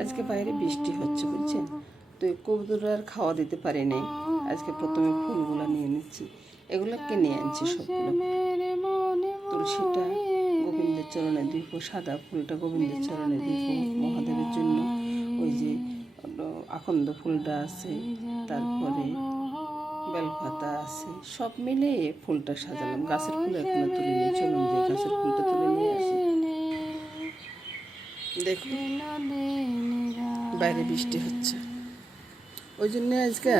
আজকে বাইরে বৃষ্টি হচ্ছে বুঝছেন, তো এই কবুতর আর খাওয়া দিতে পারিনি। আজকে প্রথমে ফুলগুলো নিয়ে নিচ্ছি, এগুলোকে নিয়ে আনছি সবগুলো। তুলসীটা গোবিন্দের চরণে দিব, সাদা ফুলটা গোবিন্দের চরণে দিব মহাদেবের জন্য। ওই যে আকন্দ ফুলটা আছে, তারপরে বেলপাতা আছে, সব মিলে ফুলটা সাজালাম। গাছের ফুল এখনো তুলে নিয়ে চলুন যে গাছের ফুলটা তুলে নিয়ে আসি। দেখুন বাইরে বৃষ্টি হচ্ছে, ওই জন্য আজকে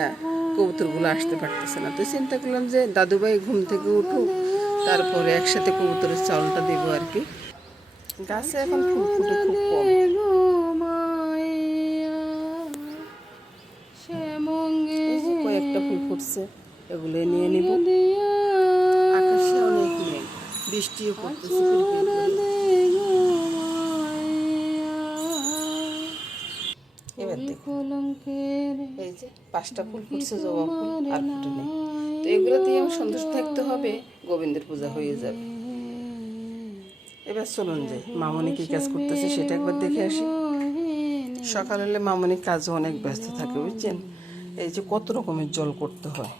কবুতরগুলো আসতে পারতেছে না। তো চিন্তা করলাম যে দাদুভাই ঘুম থেকে উঠুক, তারপরে একসাথে কবুতরের চাউলটা দেবো আর কি। গাছে এখন ফুল ফুটে খুব কম। কয়েকটা ফুল ফুটছে, এগুলো নিয়ে নিব। আকাশে অনেক মেঘ, বৃষ্টিও পড়তেছে। এবার দেখুন এই যে 5টা ফুল ফুটছে, জবা ফুল আর ফুটে নেই। তো এগুলো দিয়ে আমার সন্তুষ্ট থাকতে হবে, গোবিন্দের পূজা হয়ে যাবে। এবার চলুন যে মামনি কি কাজ করতেছে সেটা একবার দেখে আসি। সকাল হলে মামনি কাজও অনেক ব্যস্ত থাকে বুঝছেন। এই যে কত রকমের জল করতে হয়,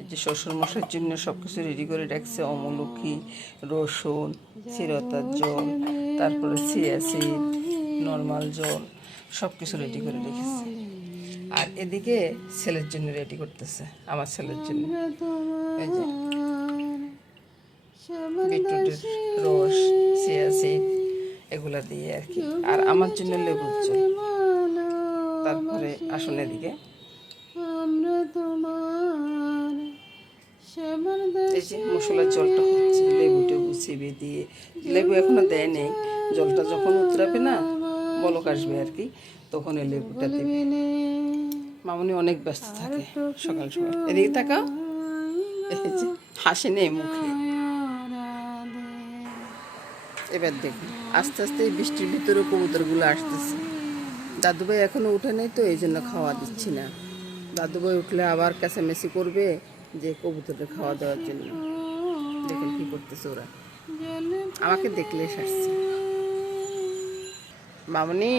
এই যে শ্বশুরমশাইয়ের জন্য সব কিছু রেডি করে রাখছে। অমলকি, রসুন, চিরতার জল, তারপরে চিয়া সিড, নর্মাল জল, সব কিছু রেডি করে রেখেছে। আর এদিকে ছেলের জন্য রেডি করতেছে, আমার ছেলের জন্য। এই যে বিটরুটের রস, চিয়া সিড এগুলা দিয়ে আর কি। আর আমার জন্য লেবুর জল। তারপরে আসুন এদিকে, এই যে মশলার জলটা হচ্ছে, লেবু টেবু চিবে দিয়ে। লেবু এখনো দেয় নেই, জলটা যখন উতরাবে না, বলক আসবে আর কি, তখন এই লেবুটা দেবে। মামনি অনেক ব্যস্ত থাকে সকাল সকাল। এদিকে তাকাও, এই যে হাসি নেই মুখে। এবার দেখুন আস্তে আস্তে এই বৃষ্টির ভিতরে কবুতরগুলো আসতেছে। দাদুভাই এখনো উঠে নেই, তো এই জন্য খাওয়া দিচ্ছি না। দাদুভাই উঠলে আবার কাছামেশি করবে যে কবুতরের খাওয়া দেওয়ার জন্য। দেখুন কি করতেছে ওরা, আমাকে দেখলে সারছে। মামনি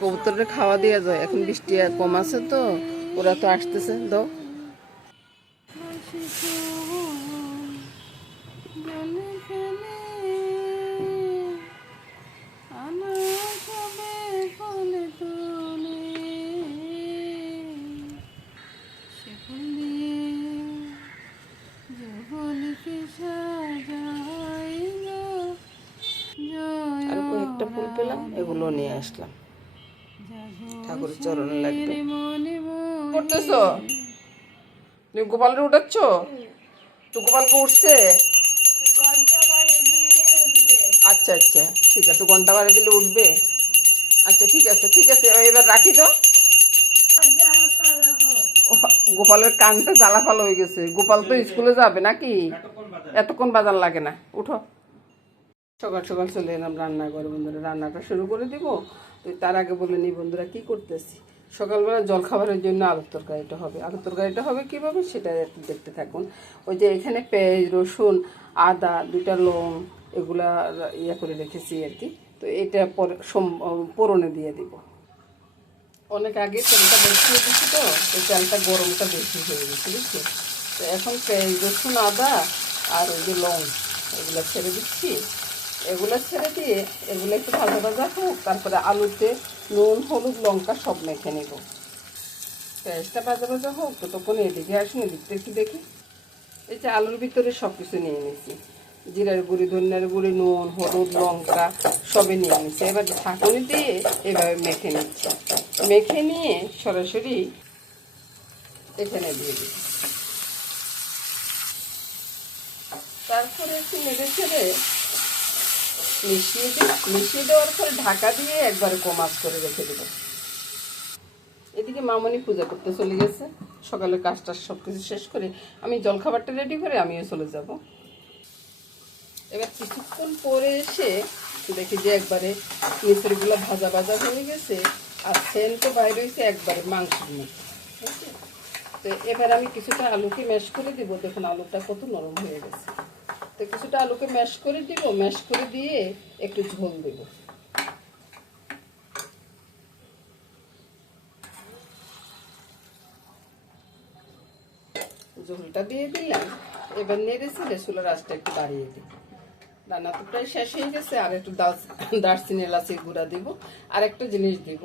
কবুতরের খাওয়া দিয়ে যায়, এখন বৃষ্টি কম আছে তো, ওরা তো আসতেছে। দাও আর কয়েকটা ফুল পেলাম, এগুলো নিয়ে আসলাম, ঠাকুরের চরণে লাগবে। করতেছ তুমি গোপালের উঠাচ্ছ? তো গোপালকে উঠছে? আচ্ছা আচ্ছা ঠিক আছে, ঘন্টা বাড়ি দিলে উঠবে। আচ্ছা ঠিক আছে ঠিক আছে, এবার রাখি তো। গোপালের কানটা জ্বালা ফালো হয়ে গেছে। গোপাল তো স্কুলে যাবে নাকি, এতক্ষণ বাজার লাগে না। উঠো। সকাল সকাল চলে এলাম রান্নাঘরে বন্ধুরা, রান্নাটা শুরু করে দিব। তো তার আগে বলে নি বন্ধুরা কি করতেছি। সকালবেলা জলখাবারের জন্য আলুর তরকারিটা হবে। আলুর তরকারিটা হবে কীভাবে সেটা একটু দেখতে থাকুন। ওই যে এখানে পেঁয়াজ, রসুন, আদা, 2টা লং এগুলা ইয়ে করে রেখেছি আর কি। তো এটা পরে পোড়নে দিয়ে দিব। অনেক আগে তেলটা বসিয়ে দিচ্ছি, তো এই তেলটা গরমটা বেশি হয়ে গেছে বুঝছি। তো এখন পেঁয়াজ, রসুন, আদা আর ওই যে লং এগুলো ছেড়ে দিচ্ছি। এগুলো ছেড়ে দিয়ে এগুলো একটু ভাজা ভাজা হোক, তারপরে আলুতে নুন, হলুদ, লঙ্কা সব মেখে নেব। পেঁয়াজটা ভাজা ভাজা হোক, তো তখন এদিকে আসুন, এদিকটা একটু দেখি। এই যে আলুর ভিতরে সব কিছু নিয়ে নিয়েছি, জিরার গুঁড়ি, ধনিয়ার গুঁড়ি, নুন, হলুদ, লঙ্কা সবই নিয়ে নিচ্ছি। এবার ঢাকুনি দিয়ে এভাবে মেখে নিচ্ছি। মেখে নিয়ে সরাসরি এখানে দিয়ে দিই। তারপরে একটু নেড়ে ছেড়ে মিশিয়ে দেওয়ার পরে ঢাকা দিয়ে একবারে কমাস করে রেখে দেবো। এদিকে মামনি পূজা করতে চলে গেছে। সকালে কাজটা সব কিছু শেষ করে আমি জলখাবারটা রেডি করে আমিও চলে যাব। এবার কিছুক্ষণ পরে এসে দেখি যে একবারে মিচড়িগুলো ভাজা ভাজা হয়ে গেছে, আর সেন্টও বাইরে হয়েছে একবারে মাংসের মতো। তো এবার আমি কিছুটা আলুকে ম্যাশ করে দিব। দেখুন আলুটা কত নরম হয়ে গেছে। তো কিছুটা আলুকে ম্যাশ করে দিব, ম্যাশ করে দিয়ে একটু ঝোল দেব। ঝোলটা দিয়ে দিলাম। এবার নেড়ে ছেড়ে চুলার আঁচটা একটু বাড়িয়ে দিই। রান্না তো প্রায় শেষ হয়ে গেছে। আর একটু দারচিনি এলাচির গুঁড়া দিব। আর একটা জিনিস দিব,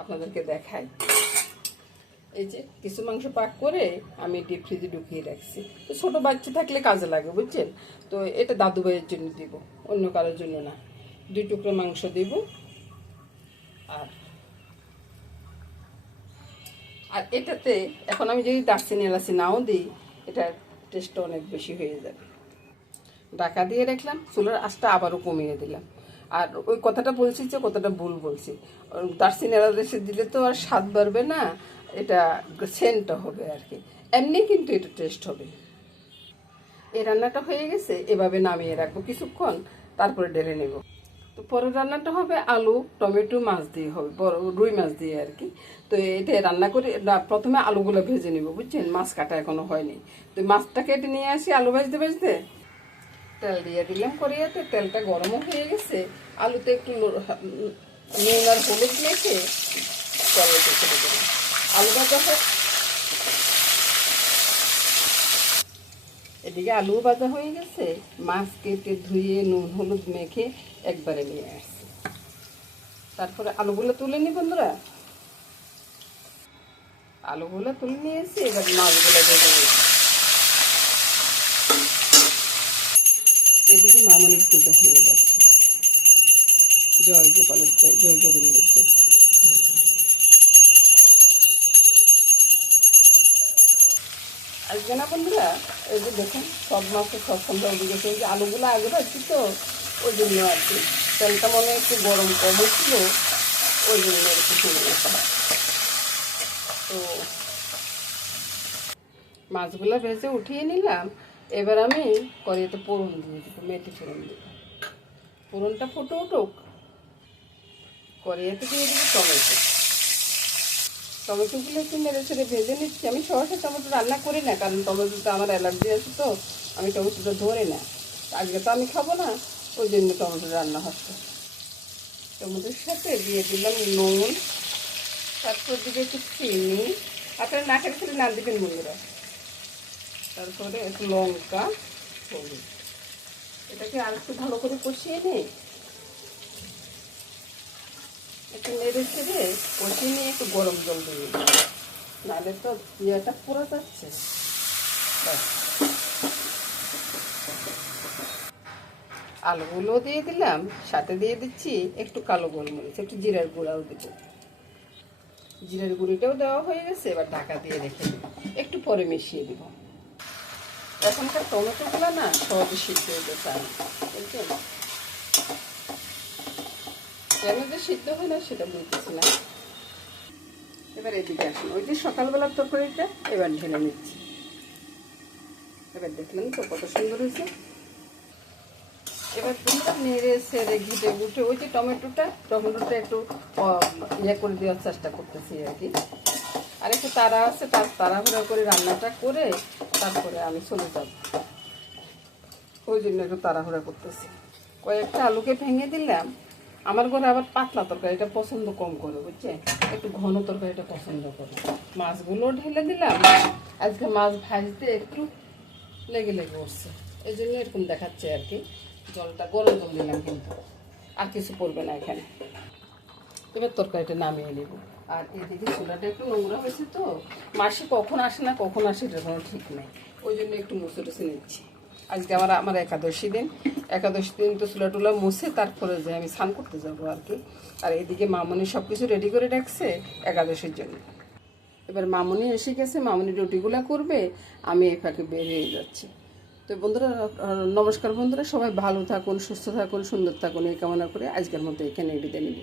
আপনাদেরকে দেখাই। এই যে কিছু মাংস পাক করে আমি ডিপ ফ্রিজে ঢুকিয়ে রাখছি। তো ছোটো বাচ্চা থাকলে কাজে লাগে, বুঝছেন। তো এটা দাদু ভাইয়ের জন্য দিব, অন্য কারোর জন্য না। 2 টুকরো মাংস দিব। আর এটাতে এখন আমি যদি দারচিনি এলাচি নাও দিই, এটার টেস্টটা অনেক বেশি হয়ে যাবে। ঢাকা দিয়ে রাখলাম, চুলার আঁচটা আবারও কমিয়ে দিলাম। আর ওই কথাটা বলছি যে কথাটা ভুল বলছি, দারচিনি এলাচি দিলে তো আর স্বাদ বাড়বে না, এটা সেন্টটা হবে আর কি। এমনি কিন্তু এটা টেস্ট হবে। এই রান্নাটা হয়ে গেছে, এভাবে নামিয়ে রাখবো কিছুক্ষণ, তারপরে ঢেলে নেব। তো পরের রান্নাটা হবে আলু টমেটো মাছ দিয়ে হবে, বড় রুই মাছ দিয়ে আর কি। তো এটা রান্না করে প্রথমে আলুগুলো ভেজে নিব, বুঝছেন। মাছ কাটা এখনো হয়নি। তো মাছটা কেটে নিয়ে আসি আলু ভাজতে ভাজতে। তেল দিয়ে দিলাম কড়াইতে, তেলটা গরমও হয়ে গেছে। আলুতে একটু নুন আর হলুদ মেখে কড়াইতে ছেড়ে দেবো। আলু ভাজা হোক। এদিকে আলু ভাজা হয়ে গেছে, মাছ কেটে ধুয়ে নুন হলুদ মেখে একবারে নিয়ে আসছি। তারপরে আলুগুলো তুলে নি বন্ধুরা, আলুগুলো তুলে নিয়ে এসে এবার মাছগুলো ভেজে নিই। এদিকে মামনির পূজা হয়ে যাচ্ছে। জয় গোপালের জয়, জয় গোবিন্দের জয়। আজকে না বন্ধুরা, এই যে দেখুন সব মাছের সব সন্ধ্যা উঠে গেছে। এই যে আলুগুলো আগে ভাজছি তো, ওই জন্য আর কি। তেলটা মনে একটু গরম কম ছিল, ওই জন্য একটু শুনে গেছে। তো মাছগুলো ভেজে উঠিয়ে নিলাম। এবার আমি কড়াইতে ফোড়ন দিয়ে দেবো, মেথি ফোড়ন দেবো। ফোড়নটা ফুটে উঠুক, কড়াইতে দিয়ে দেবো টমেটো। টমেটোগুলো একটু নেড়ে ছেড়ে ভেজে নিচ্ছি। আমি সরাসরি টমেটো রান্না করি না, কারণ টমেটোতে আমার অ্যালার্জি আছে, তো আমি টমেটোটা ধরে না। আজকে তো আমি খাবো না, ওই জন্য টমেটো রান্না হচ্ছে। টমেটোর সাথে দিয়ে দিলাম নুন, তারপর দিকে একটু চিনি। আপনারা না খেলে খেলে না দিবেন বন্ধুরা। তারপরে একটু লঙ্কা, হলুদ। এটাকে আর একটু ভালো করে কষিয়ে নিই। একটু নেড়ে ছেড়ে কষিয়ে নিয়ে একটু গরম জল দিয়ে দিই, নাহলে তো ইয়েটা পুরো যাচ্ছে। আলুগুলো দিয়ে দিলাম, সাথে দিয়ে দিচ্ছি একটু কালো গোলমরিচ, একটু জিরার গুঁড়াও দেবো। জিরার গুঁড়িটাও দেওয়া হয়ে গেছে। এবার ঢাকা দিয়ে রেখে দেবো, একটু পরে মিশিয়ে দেবো। এখনকার টমেটোগুলো না সহজে সিদ্ধ হতে চায় না, বুঝছেন। কেন যে সিদ্ধ হয় না সেটা বুঝতেছি না। এবার এদিকে আসুন, ওই যে সকালবেলার তরকারিটা এবার ঢেলে নিচ্ছি। এবার দেখলেন তো কত সুন্দর হয়েছে। এবার তোমরা নেড়ে সেড়ে ঘিটে গুটে ওই যে টমেটোটা একটু ইয়ে করে দেওয়ার চেষ্টা করতেছি আর কি। আর একটু তাড়া আছে, তাড়াহুড়া করে রান্নাটা করে তারপরে আমি চলে যাব, ওই জন্য একটু তাড়াহুড়া করতেছি। কয়েকটা আলুকে ভেঙে দিলাম। আমার ঘরে আবার পাতলা তরকারিটা পছন্দ কম করে, বুঝছেন। একটু ঘন তরকারিটা পছন্দ করে। মাছগুলো ঢেলে দিলাম। আজকে মাছ ভাজতে একটু লেগে লেগে উঠছে, এই জন্য এরকম দেখাচ্ছে আর কি। জলটা গরম জল দিলাম, কিন্তু আর কিছু পড়বে না এখানে। এবার তরকারিটা নামিয়ে নেব। আর এদিকে চুলাটা একটু নোংরা হয়েছে, তো মাসি কখন আসে না কখন আসে এটা কোনো ঠিক নেই, ওই জন্য একটু মুছে টুছে নিচ্ছি। আজকে আমার একাদশী দিন তো চুলা টুলা মুছে তারপরে যে আমি স্নান করতে যাবো আর কি। আর এদিকে মামনি সব কিছু রেডি করে রাখছে একাদশীর জন্য। এবার মামনি এসে গেছে, মামনি রুটিগুলো করবে, আমি এই ফাঁকে বের হয়ে যাচ্ছি। তো বন্ধুরা, নমস্কার বন্ধুরা, সবাই ভালো থাকুন, সুস্থ থাকুন, সুন্দর থাকুন, এই কামনা করে আজকের মতো এখানে বিদায় নিব।